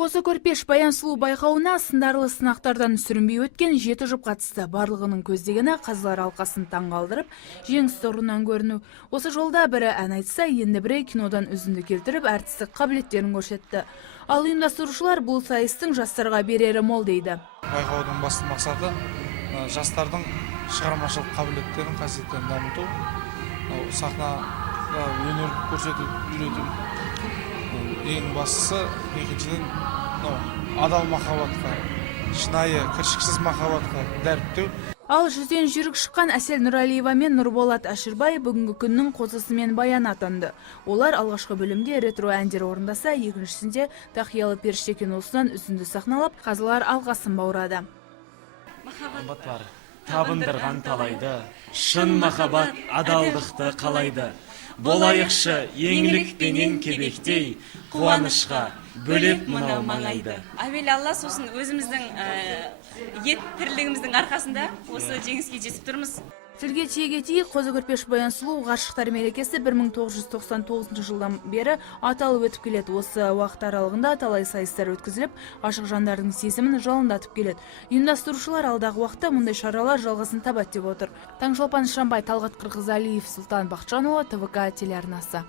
Қозы көрпеш баян сұлу байқауына сындарлы сынақтардан сүрінбей өткен 7 жұп қатысты. Барлығының көздегені қазылар алқасын таңғалдырып, жеңіс тұғырынан көріну. Осы жолда бірі ән айтса, енді бірі кинодан үзінді келтіріп, әртістік қабілеттерін көрсетті. Ал ұйымдастырушылар бұл сайыстың жастарға берері мол дейді. Байқаудың басты мақсаты жастардың шығармашылық қабілеттерін, қасиеттерін дамыту, сахнада өнер көрсетіп үйрету. Ең бастысы, екіншіден адал махаббатқа, шынайы, кіршіксіз махаббатқа дәріптеу. Ал жүзден жүйрік шыққан Әсел Нұралиева мен Нұрболат Әшірбай бүгінгі күннің қозысымен баян атанды. Олар алғашқы бөлімде ретро әндер орындаса, екіншісінде Тақиялы періште киносынан үзінді сахналап, қазылар алғасын баурады. Махаббат бар, табындырған талайды, шын махаббат адалдықты қалайды. Болайықшы еңлікпенен кебектей, қуанышқа бөлеп мынау маңайды. Әуелі Алла, сосын өзіміздің ет тірлігіміздің арқасында осы жеңіске жетіп тұрмыз. Тілге тиек етейік, Қозы көрпеш баян сұлу ғашықтар мерекесі 1999 жылдан бері аталып өтіп келеді. Осы уақыт аралығында талай сайыстар өткізіліп, ашық жандардың сезімін жалындатып келеді. Ұйымдастырушылар алдағы уақытта мұндай шаралар жалғасын табады деп отыр. Таңшолпан Шамбай, Талғат Қырғызалиев, Сұлтан Бақытжанұлы, ТВК телеарнасы.